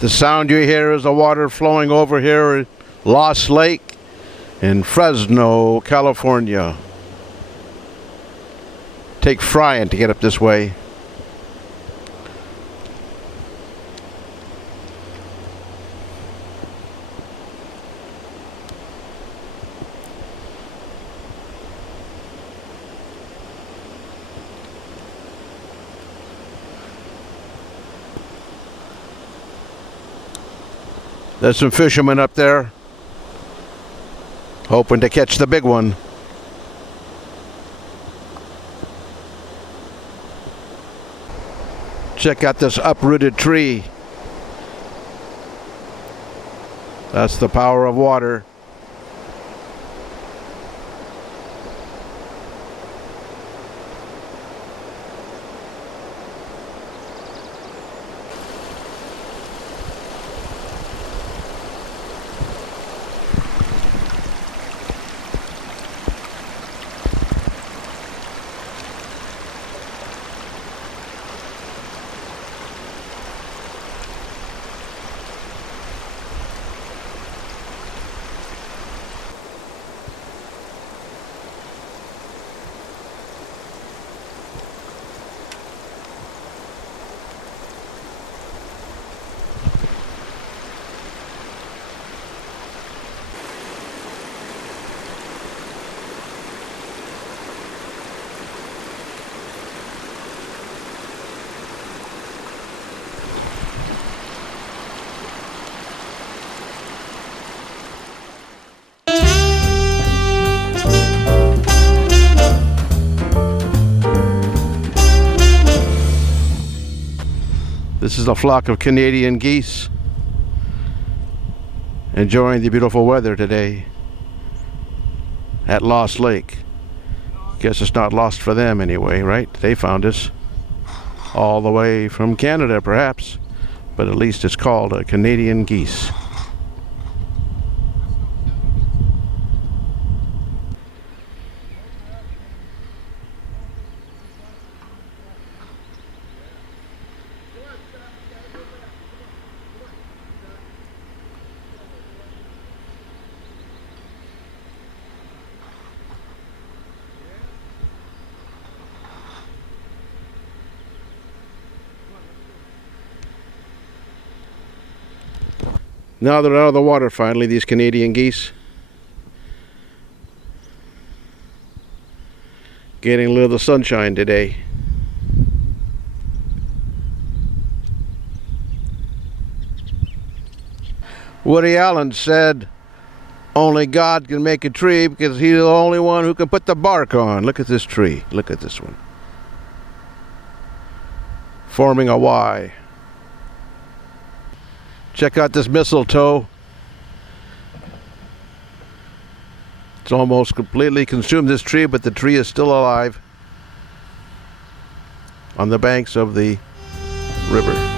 The sound you hear is the water flowing over here at Lost Lake in Fresno, California. Take frying to get up this way. There's some fishermen up there hoping to catch the big one. Check out this uprooted tree. That's the power of water. This is a flock of Canadian geese enjoying the beautiful weather today at Lost Lake. Guess it's not lost for them anyway, right? They found us all the way from Canada perhaps, but at least it's called a Canadian geese. Now they're out of the water finally, these Canadian geese. Getting a little of the sunshine today. Woody Allen said, "Only God can make a tree because he's the only one who can put the bark on." Look at this tree. Look at this one. Forming a Y. Check out this mistletoe. It's almost completely consumed this tree, but the tree is still alive on the banks of the river.